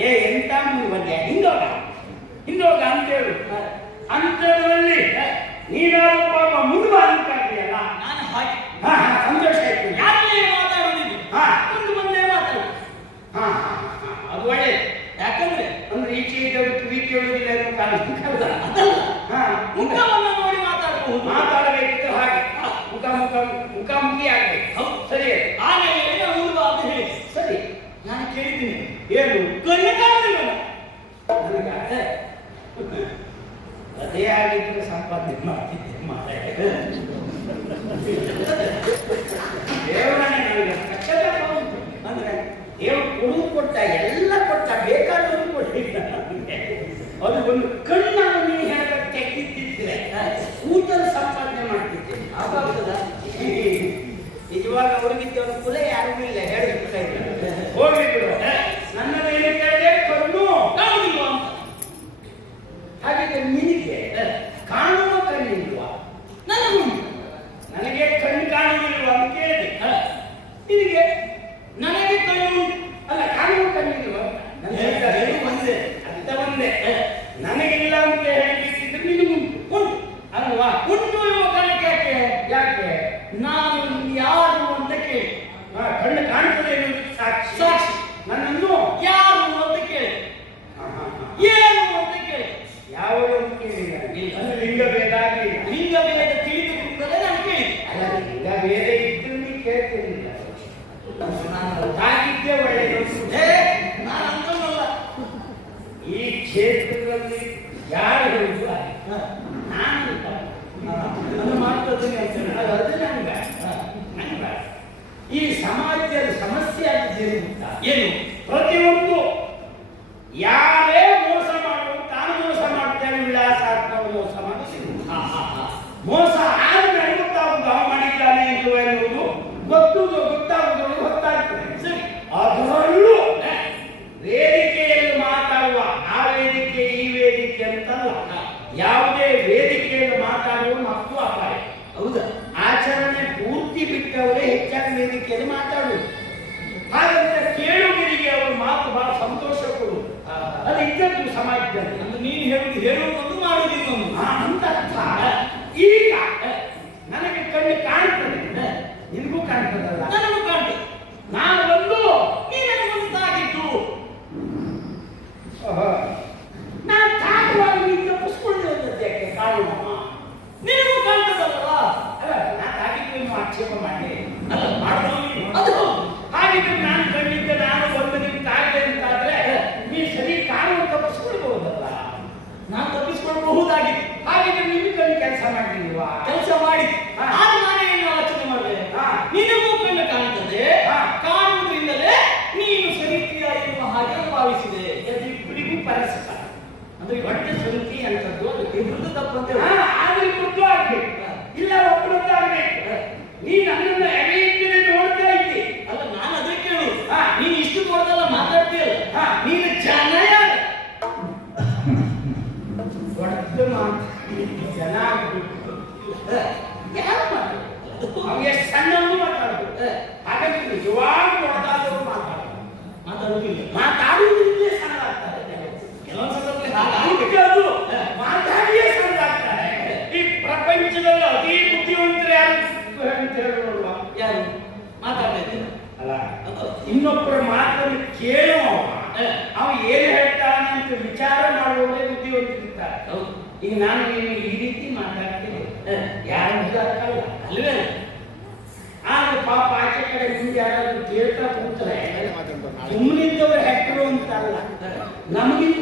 ಏ ಎಂತ ನೀವು ಬಂದೆ ಹಿಂದೋಗ. ಹಿಂದೋಗ ಅಂತೇಳು ಅಂತೇಳುವಲ್ಲಿ ನೀನಾದ ಪಾಪ ಮುಂದುವ ಅಂತ ಇದೆಯಲ್ಲ ನಾನು ಹಾಗೆ. ಹಾ ಹಾ ಸಂತೋಷ ಆಯ್ತು. ಯಾಕೆ ಮಾತಾಡೋದಿಲ್ಲ? ಹಾ. ಮುಂದೆ ಬಂದೇ ಮಾತಾಡು. ಹಾ ಅದು ಒಳ್ಳೆ ಯಾಕಂದ್ರೆ ಅಂದ್ರೆ ಈಚೆ ಇದ್ದವರು ಪ್ರೀತಿ ಹೇಳುವುದಿಲ್ಲ ಅನ್ನೋ ಕಾರಣ ಅದಲ್ಲ. ಹಾ. ಮುಖವನ್ನು ನೋಡಿ ಮಾತಾಡಬಹುದು. ಮಾತಾಡಬೇಕಿತ್ತು ಹಾಗೆ. ಮುಖ ಮುಖ ಮುಖಾಮುಖಿ ಏನು? ಕಣ್ಣು ಕಾಣಲಿಲ್ಲ ನನಗೆ ಅದೇ. ಆಗಿದ್ರೆ ಸಂಪಾದನೆ ಮಾಡ್ತಿದ್ದೆ ಮಾಡ ದೇವರೇ ನನಗೆ ಕಷ್ಟದ ಅಂದ್ರೆ ದೇವರು ಕೊಡು ಕೊಟ್ಟ ಎಲ್ಲ ಕೊಟ್ಟ ಬೇಕಾದವರು ಕೊಟ್ಟಿಲ್ಲ ಅದು ಒಂದು ಕಣ್ಣನ್ನು ನೀನು ಹೇಳಕ್ಕೆ ತೆಗೆದಿದ್ದರೆ ಕೂತಲು ಸಂಪಾದನೆ ಮಾಡ್ತಿದ್ದೆ. ಆಗೋದ ನಿಜವಾಗ ಅವ್ರಿಗಿದ್ದವ್ರ ಕುಲ ಯಾರಿಗೂ ಇಲ್ಲ ಹೇಳಿ ಹೋಗಿ Amen. ನೀನು ಹೇಳುದು ಹೇಳುವುದೊಂದು ಮಾಡುವುದಿಲ್ಲ ಅಂತ ಅರ್ಥ. ಈಗ ನನಗೆ ಕಣ್ಣು ಕಾಣ್ತದೆ. ನಿನಗೂ ಕಾಣ್ತದಲ್ಲ? ನನಗೂ ಕಾಣ್ತದೆ. ನಾನು ಒಂದು ನೀ ನನಗೊಂದಾಗಿದ್ದು ನಾನು ಕಾಣುವಾಗ ನೀನು ತಪ್ಪಿಸ್ಕೊಂಡಿರೋದಕ್ಕೆ ಕಾಣುವ ನಿನಗೂ ಕಾಣ್ತದಲ್ಲ ಅಲ್ಲ ನಾನು ಆಗಿದ್ದು ಆಕ್ಷೇಪ ಮಾಡಿ. ಅಲ್ಲ ಮಾಡುವ ಅದು ಹಾಗಿದ್ರೆ ನಾನು ಕಂಡಿದ್ದೆ ಈಗ ನಾನು ನೀನು ಈ ರೀತಿ ಮಾತಾಡ್ತೀನಿ. ಯಾರು ಮುಗಿದಾಕಲ್ಲ ಅಲ್ವೇ? ಆದ್ರೆ ಪಾಪ ಆಚೆ ಕಡೆ ಮುಂದೆ ಯಾರಾದ್ರೂ ಕೇಳ್ತಾ ಕೂತ್ರೆ ಸುಮ್ಮನಿದ್ದವ್ರ ಹೆಸರು ಅಂತ ಅಲ್ಲ. ನಮಗಿಂತ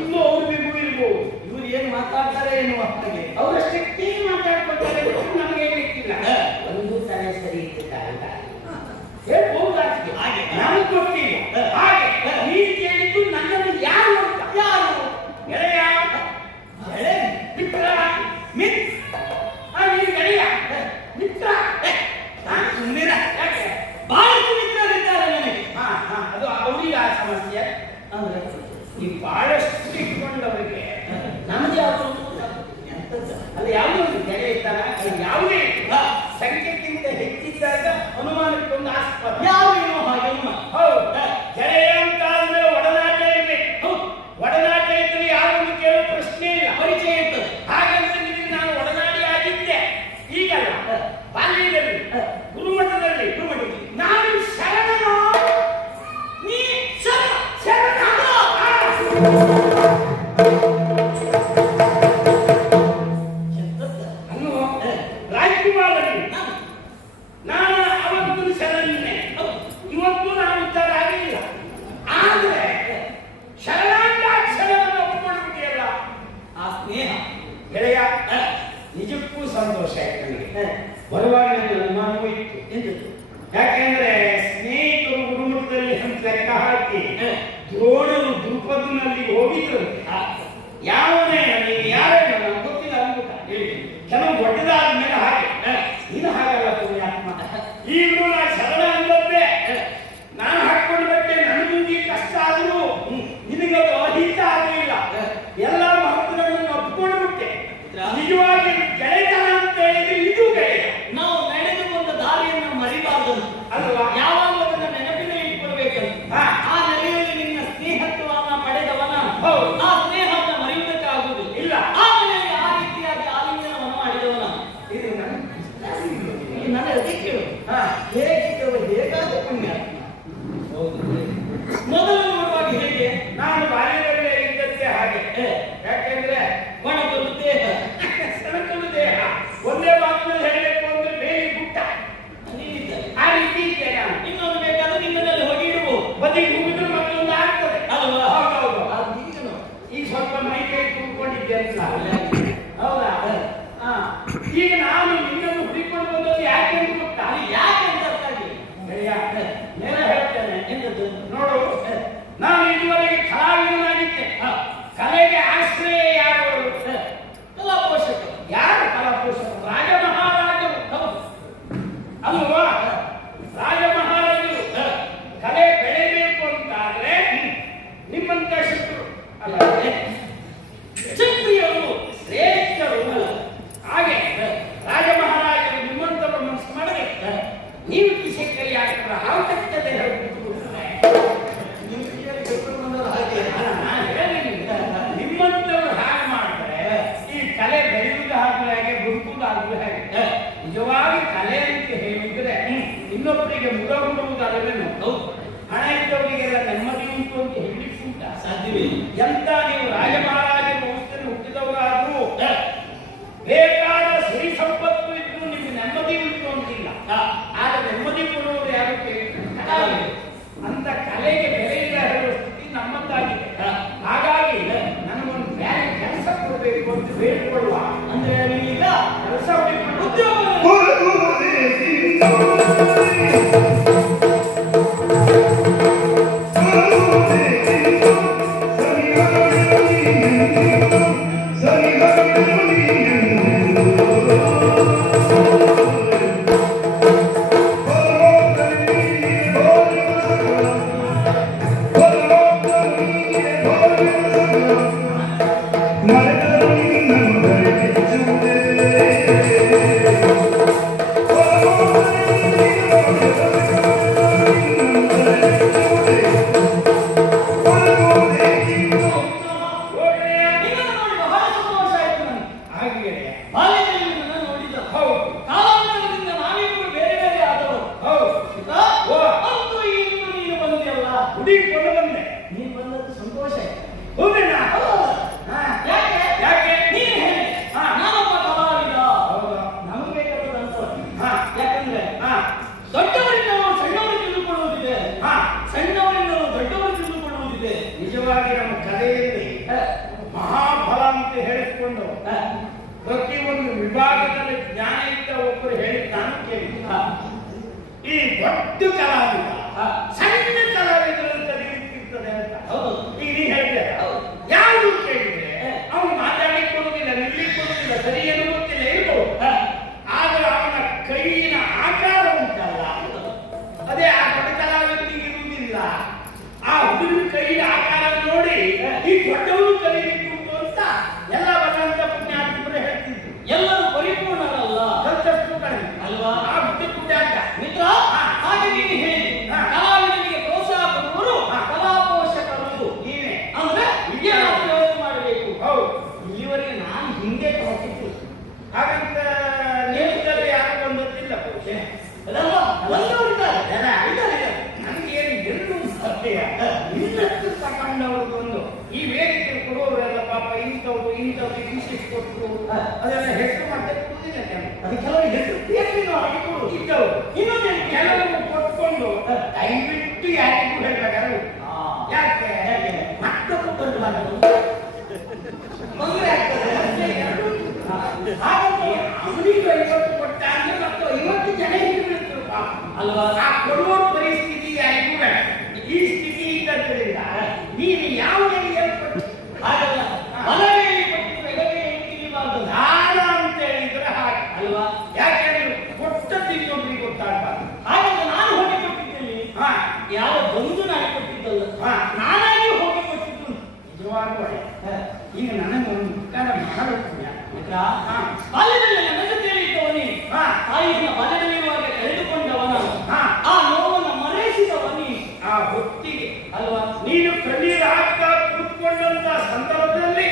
ನಾನು ಅದೇ ಕೇಳು ಹೇಗೆ ಹೇಗಾದ ಪುಣ್ಯ ಮೊದಲು ಇನ್ನೊಬ್ಬರಿಗೆ ಮುಖ ಕೊಡುವುದಾದರೇನು? ಹಣ ಇದ್ದವರಿಗೆಲ್ಲ ನೆಮ್ಮದಿ ಉಂಟು ಅಂತ ಹೇಳಲಿಕ್ಕೆ ಉಂಟ ಸಾಧ್ಯವೇ ಎಂತ ನೀವು ರಾಜ ಮಹಾರಾಜ ಹುಟ್ಟಿದವರಾದರೂ ಬೇಕಾದ ಸಿರಿ ಸಂಪತ್ತು ಇದ್ರು ನಿಮಗೆ ನೆಮ್ಮದಿ ಉಂಟು ಅಂತಿಲ್ಲ ಆಗ ನೆಮ್ಮದಿ ಕೊಡುವುದು ಯಾರಕ್ಕೆ ಅಂತ ಕಲೆಗೆ ಬೆಲೆ ಇಲ್ಲ ಹೇಳುವ ಸ್ಥಿತಿ ನಮ್ಮದ್ದಾಗಿದೆ. ಹಾಗಾಗಿ ನನಗೊಂದು ಬ್ಯಾರೆ ಕೆಲಸ ಕೊಡಬೇಕು ಅಂತ ಬೇಡಿಕೊಳ್ಳುವ Thank you. ಒಬ್ಬರು ಹೇಳಿ ನಾನು ಈ ದೊಡ್ಡ ಕಲಾವಿದ ಸಣ್ಣ ಕಲಾವಿದರು ಕಲಿಯುತ್ತಿರ್ತದೆ ಅಂತ. ಈಗ ನೀ ಯಾರು ಕೇಳಿದ್ರೆ ಅವ್ರು ಮಾತಾಡಿಕೊಡುವುದಿಲ್ಲ ನಿಲ್ಲಿಕೊಡುವುದಿಲ್ಲ ನಿಲ್ಲಿಕ್ಕೆ ಇಂಥವ್ರು ಇಂಥವ್ರು ಇನ್ಸಿಸ್ಟ್ ಕೊಟ್ಟರು ಅದೆಲ್ಲ ಹೆಸರು ಕೆಲವು. ಅದು ಕೆಲವರಿಗೆ ಹೆಸರು ಏನು ಹಾಗೆ ಕೊಡು ಇದ್ದವು ಇನ್ನೊಂದು ಕೆಲವರು ಕೊಟ್ಕೊಂಡು. ದಯವಿಟ್ಟು ಯಾರಿಗೂ ಹೇಳ್ಬೇಕಾದ್ರು. ಯಾಕೆ? ಯಾಕೆ? ಬಂದು ಬರಬಾರದು ತೊಂದರೆ ಆಗ್ತದೆ. ಹಾಗಾಗಿ ಅವನಿಗೆ ಐವತ್ತು ಕೊಟ್ಟ ಅಂದ್ರೆ ಮತ್ತು ಐವತ್ತು ಜನ ಇರಬೇಕು ಅಲ್ವಾ? ಆ ಕೊಡುವ ಪರಿಸ್ಥಿತಿ ಯಾರಿಗೂ ಬೇಡ. ಈ ಸ್ಥಿತಿ ಇದ್ದದ್ರಿಂದ ನೀನು ಏರ್ಪಟ್ಟು ಹಾಗಲ್ಲ ಬಲಗೈಯಲ್ಲಿ ಕೊಟ್ಟಿದ್ದು ಎಡಗೈಯಲ್ಲಿ ತಿಳಿಬಾರ್ದು ದಾನ ಅಂತ ಹೇಳಿದ್ರೆ ಹಾಗೆ ಅಲ್ವಾ ಯಾಕೆಂದ್ರೆ ಕೊಟ್ಟದ್ದು ಇನ್ನೊಬ್ರಿಗೆ ಗೊತ್ತಾಗಬಾರ್ದು ಹಾಗಾದ್ರೆ ನಾನು ಹೋಗಿ ಕೊಟ್ಟಿದ್ದೇನೆ ಹಾ ಯಾವ ಬಂಧು ನಾನು ಕೊಟ್ಟಿದ್ದಲ್ಲ ಹಾ. ನಾನಾಗಿ ಹೋಗಿ ಕೊಟ್ಟಿದ್ದು ನಿಜವಾಗ್ಲೂ ಒಳ್ಳೆ. ಈಗ ಉಪಕಾರ ಮಾಡಬೇಕು ಮಿತ್ರ. ಬಾಲ್ಯದಲ್ಲಿ ನನ್ನ ಜೊತೆಯಲ್ಲಿ ಇದ್ದವನೇ. ಬಾಲ್ಯದಲ್ಲಿರುವಾಗ ಕಳೆದುಕೊಂಡವನ. ಆ ನೋವನ್ನು ಮರೆಸಿದವನೇ ಆ ಹೊತ್ತಿಗೆ ಅಲ್ವಾ? ನೀನು ಕಣ್ಣೀರು ಹಾಕ್ತಾ ಕೂತ್ಕೊಂಡಂತ ಸಂದರ್ಭದಲ್ಲಿ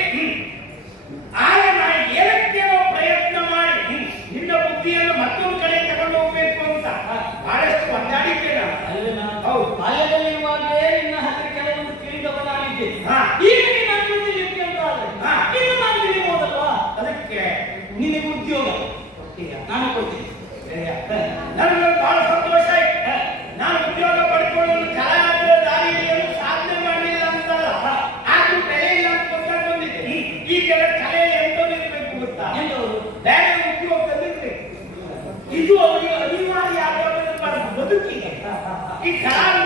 ಆಗ ನಾನು ಏನಕ್ಕೇನೋ ಪ್ರಯತ್ನ ಮಾಡಿ ನಿನ್ನ ಬುದ್ಧಿಯನ್ನು ಮತ್ತೊಂದು ಕಡೆ ತಗೊಂಡು ಹೋಗ್ಬೇಕು ಅಂತ. ಬಹಳಷ್ಟು ಒದ್ದಾಡಿದ್ದೆ ನಾನು. ಅಲ್ವೇನಾ? ಹೌದು. ಬಾಲ್ಯದಲ್ಲಿರುವಾಗಲೇ ನಿನ್ನ ಹತ್ತಿರ ಕೆಲವೊಂದು ತಿಳಿದವನಾಗಿದ್ದೆ ಹಾ. ಈಗ ನೀನು ನನ್ನ ಜೊತೆ ಇರ್ತಿ ಅಂತ ಆದ್ರೆ ಹಾ. ಇನ್ನು ನಾನು ತಿಳಿಬಹುದಲ್ವಾ ಅದಕ್ಕೆ ನಿನಗೆ ಉದ್ಯೋಗ ಕೊಡ್ತೀಯ? ನಾನು ಕೊಡ್ತೀನಿ ಸರಿಯಾ? ನನಗೆ ಬಹಳ ಸಂತೋಷ ಆಯ್ತು ನಾನು ಉದ್ಯೋಗ ಪಡ್ಕೊಳ್ಳೋದು ಕಲಾವಿದ ದಾರಿಯಲ್ಲಿ ಸಾಧನೆ ಮಾಡಲಿಲ್ಲ ಅಂತಲ್ಲ ಆದ್ರೂ ಬೆಲೆ ಇಲ್ಲ ಅಂತ ಗೊತ್ತಾಗ್ ಬಂದಿದೆ ಈಗೆಲ್ಲ ಕಲೆಯಲ್ಲಿ ಎಂತವ್ರು ಇರ್ಬೇಕು ಗೊತ್ತಾ ಎಂತವರು ಬೇರೆ ಉದ್ಯೋಗದಲ್ಲಿ ಇರ್ಬೇಕು ಇದು ಅವರಿಗೆ ಅನಿವಾರ್ಯ ಆಗಬಾರದು ಬದುಕಿಗೆ ಈ ಕಲಾವಿದ